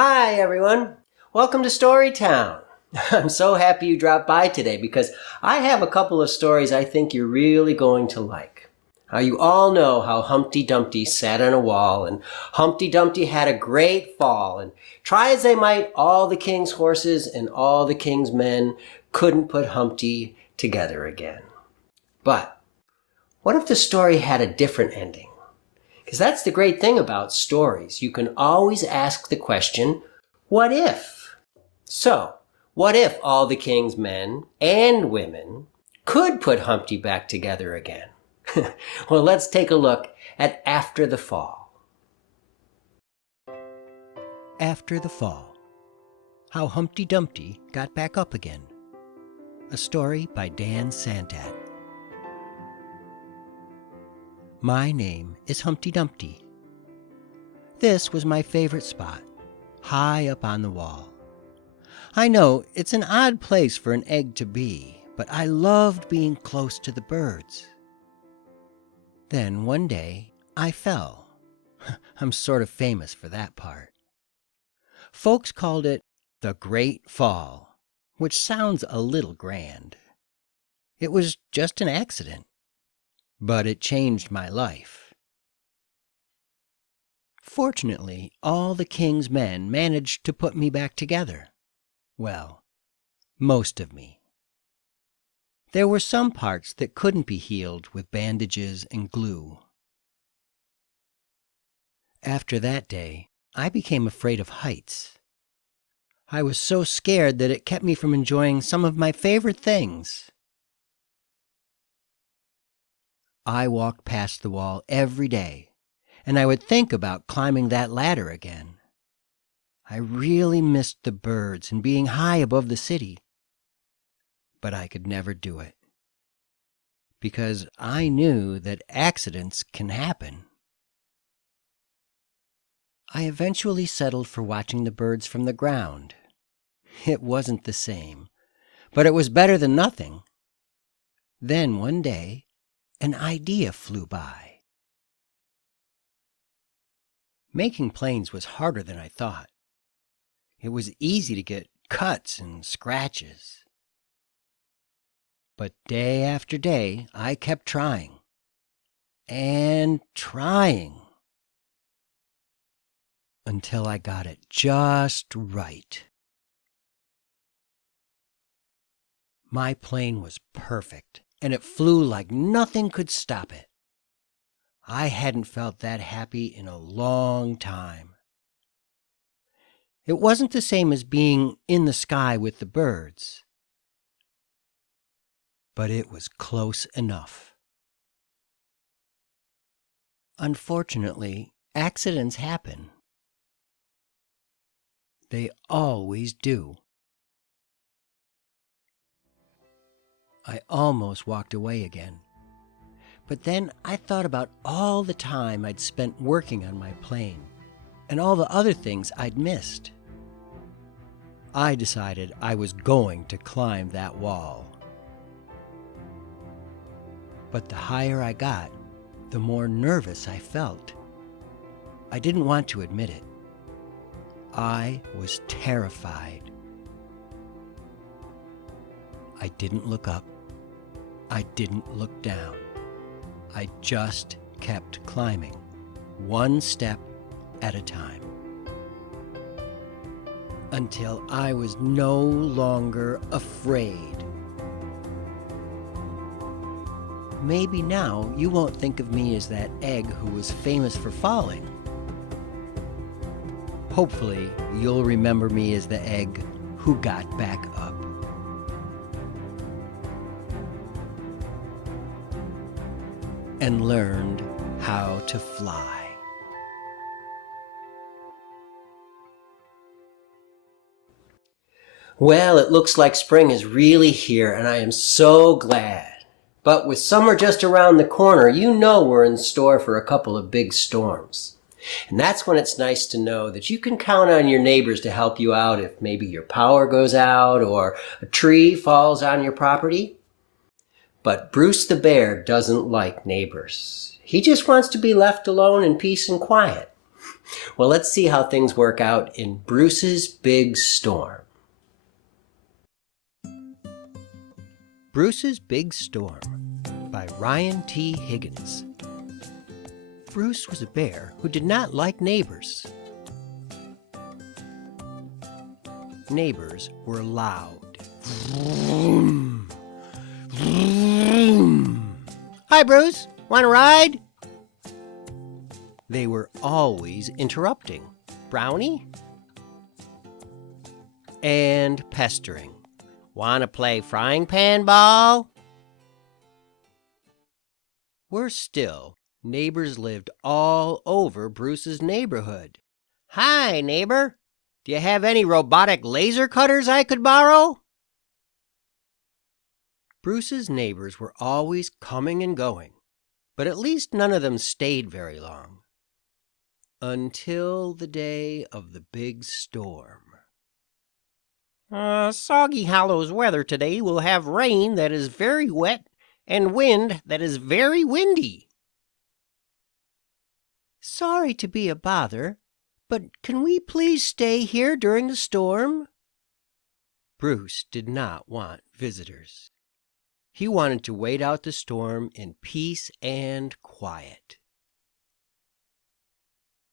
Hi, everyone. Welcome to StoryTown. I'm so happy you dropped by today because I have a couple of stories I think you're really going to like. Now, you all know how Humpty Dumpty sat on a wall and Humpty Dumpty had a great fall, and try as they might, all the king's horses and all the king's men couldn't put Humpty together again. But what if the story had a different ending? Because that's the great thing about stories. You can always ask the question, what if? So, what if all the king's men and women could put Humpty back together again? Well, let's take a look at After the Fall. After the Fall. How Humpty Dumpty Got Back Up Again. A story by Dan Santat. My name is Humpty Dumpty. This was my favorite spot, high up on the wall. I know it's an odd place for an egg to be, but I loved being close to the birds. Then one day, I fell. I'm sort of famous for that part. Folks called it the Great Fall, which sounds a little grand. It was just an accident, but it changed my life. Fortunately, all the king's men managed to put me back together. Well, most of me. There were some parts that couldn't be healed with bandages and glue. After that day, I became afraid of heights. I was so scared that it kept me from enjoying some of my favorite things. I walked past the wall every day, and I would think about climbing that ladder again. I really missed the birds and being high above the city, but I could never do it, because I knew that accidents can happen. I eventually settled for watching the birds from the ground. It wasn't the same, but it was better than nothing. Then one day, an idea flew by. Making planes was harder than I thought. It was easy to get cuts and scratches. But day after day, I kept trying and trying until I got it just right. My plane was perfect, and it flew like nothing could stop it. I hadn't felt that happy in a long time. It wasn't the same as being in the sky with the birds, but it was close enough. Unfortunately, accidents happen. They always do. I almost walked away again. But then I thought about all the time I'd spent working on my plane and all the other things I'd missed. I decided I was going to climb that wall. But the higher I got, the more nervous I felt. I didn't want to admit it. I was terrified. I didn't look up. I didn't look down. I just kept climbing, one step at a time, until I was no longer afraid. Maybe now you won't think of me as that egg who was famous for falling. Hopefully, you'll remember me as the egg who got back up. And learned how to fly. Well, it looks like spring is really here, and I am so glad. But with summer just around the corner, you know we're in store for a couple of big storms. And that's when it's nice to know that you can count on your neighbors to help you out if maybe your power goes out or a tree falls on your property. But Bruce the bear doesn't like neighbors. He just wants to be left alone in peace and quiet. Well, let's see how things work out in Bruce's Big Storm. Bruce's Big Storm by Ryan T. Higgins. Bruce was a bear who did not like neighbors. Neighbors were loud. Vroom, vroom. Hi, Bruce. Want to ride? They were always interrupting. Brownie? And pestering. Want to play frying pan ball? Worse still, neighbors lived all over Bruce's neighborhood. Hi, neighbor. Do you have any robotic laser cutters I could borrow? Bruce's neighbors were always coming and going, but at least none of them stayed very long. Until the day of the big storm. Soggy Hollow's weather today will have rain that is very wet and wind that is very windy. Sorry to be a bother, but can we please stay here during the storm? Bruce did not want visitors. He wanted to wait out the storm in peace and quiet.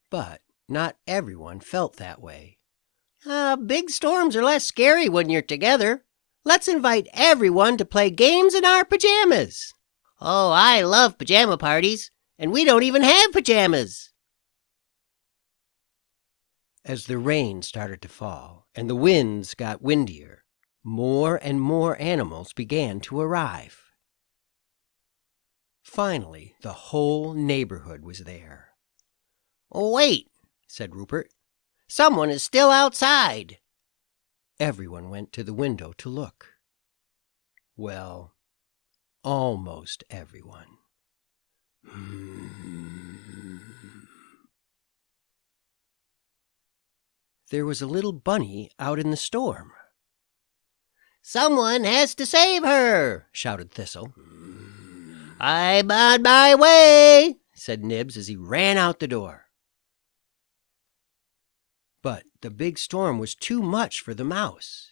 But not everyone felt that way. Big storms are less scary when you're together. Let's invite everyone to play games in our pajamas. Oh, I love pajama parties, and we don't even have pajamas. As the rain started to fall and the winds got windier, more and more animals began to arrive. Finally, the whole neighborhood was there. Wait, said Rupert. Someone is still outside. Everyone went to the window to look. Well, almost everyone. There was a little bunny out in the storm. Someone has to save her, shouted Thistle. I'm on my way, said Nibs as he ran out the door. But the big storm was too much for the mouse,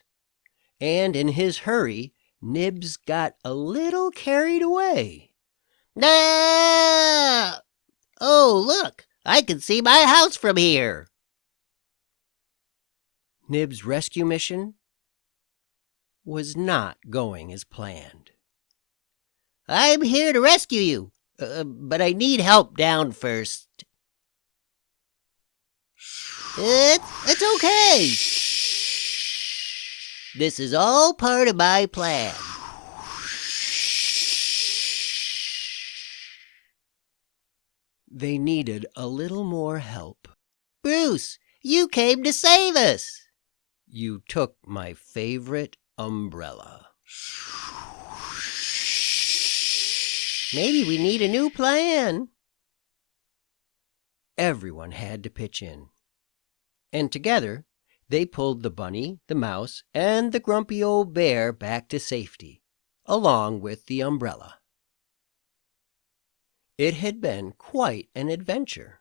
and in his hurry, Nibs got a little carried away. Ah! Oh, look, I can see my house from here. Nibs' rescue mission was not going as planned. I'm here to rescue you, but I need help down first. It's okay. This is all part of my plan. They needed a little more help. Bruce, you came to save us. You took my favorite umbrella. Maybe we need a new plan. Everyone had to pitch in. And together, they pulled the bunny, the mouse, and the grumpy old bear back to safety, along with the umbrella. It had been quite an adventure.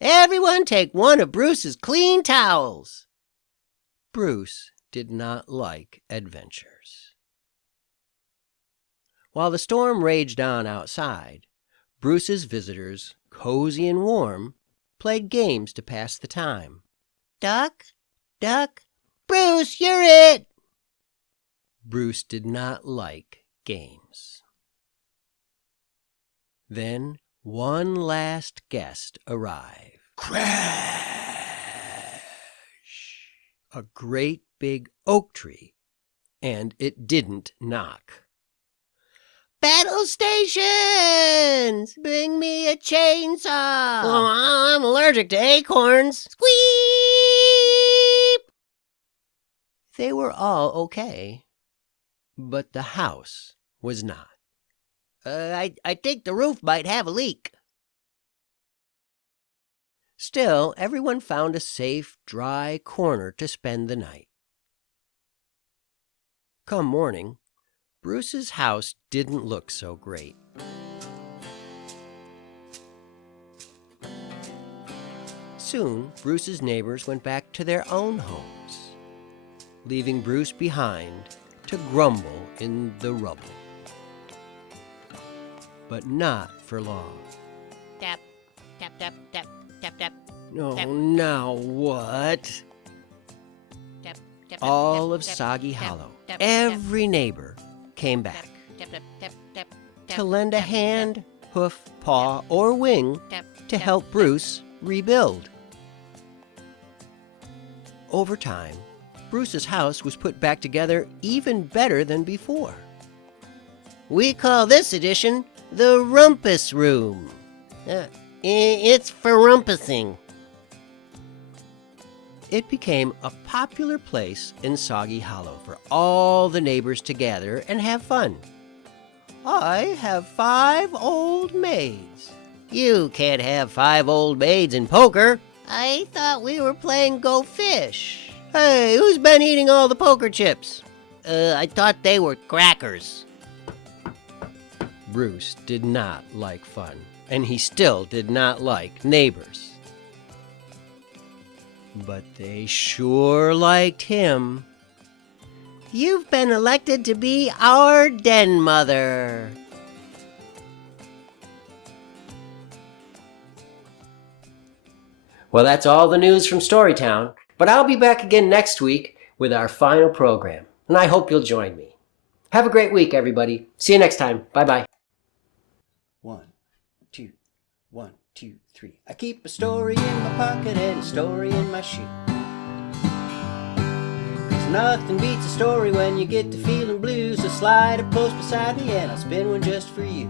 Everyone take one of Bruce's clean towels. Bruce did not like adventures. While the storm raged on outside, Bruce's visitors, cozy and warm, played games to pass the time. Duck, duck, Bruce, you're it! Bruce did not like games. Then one last guest arrived. Crash! A great big oak tree, and it didn't knock. Battle stations! Bring me a chainsaw! Oh, I'm allergic to acorns. Squeep! They were all okay, but the house was not. I think the roof might have a leak. Still, everyone found a safe, dry corner to spend the night. Come morning, Bruce's house didn't look so great. Soon, Bruce's neighbors went back to their own homes, leaving Bruce behind to grumble in the rubble. But not for long. Tap, tap, tap, tap, tap, tap. Oh, Tap. now what? Tap, tap, All tap, of tap, Soggy tap, Hollow, tap, every neighbor came back tap, tap, tap, tap, tap, to lend a tap, hand, hoof, paw, or wing tap, to tap, help Bruce rebuild. Over time, Bruce's house was put back together even better than before. We call this edition the Rumpus Room. It's for rumpusing. It became a popular place in Soggy Hollow for all the neighbors to gather and have fun. I have 5 old maids. You can't have 5 old maids in poker. I thought we were playing Go Fish. Hey, who's been eating all the poker chips? I thought they were crackers. Bruce did not like fun, and he still did not like neighbors. But they sure liked him. You've been elected to be our den mother. Well, that's all the news from StoryTown, but I'll be back again next week with our final program, and I hope you'll join me. Have a great week, everybody. See you next time. Bye-bye. 1, 2, 1, 2, 3. I keep a story in my pocket and a story in my shoe. 'Cause nothing beats a story when you get to feeling blue. So slide a post beside me and I'll spin one just for you.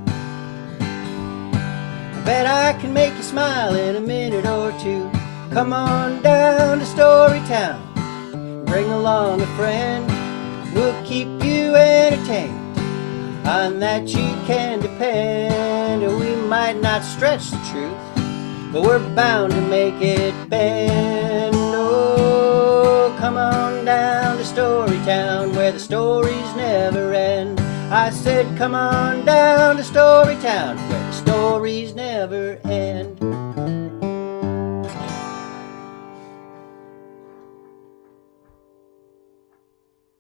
I bet I can make you smile in a minute or two. Come on down to StoryTown. Bring along a friend. We'll keep you entertained. On that you can depend. We might not stretch the truth, but we're bound to make it bend. Oh, come on down to StoryTown, where the stories never end. I said, come on down to StoryTown, where the stories never end.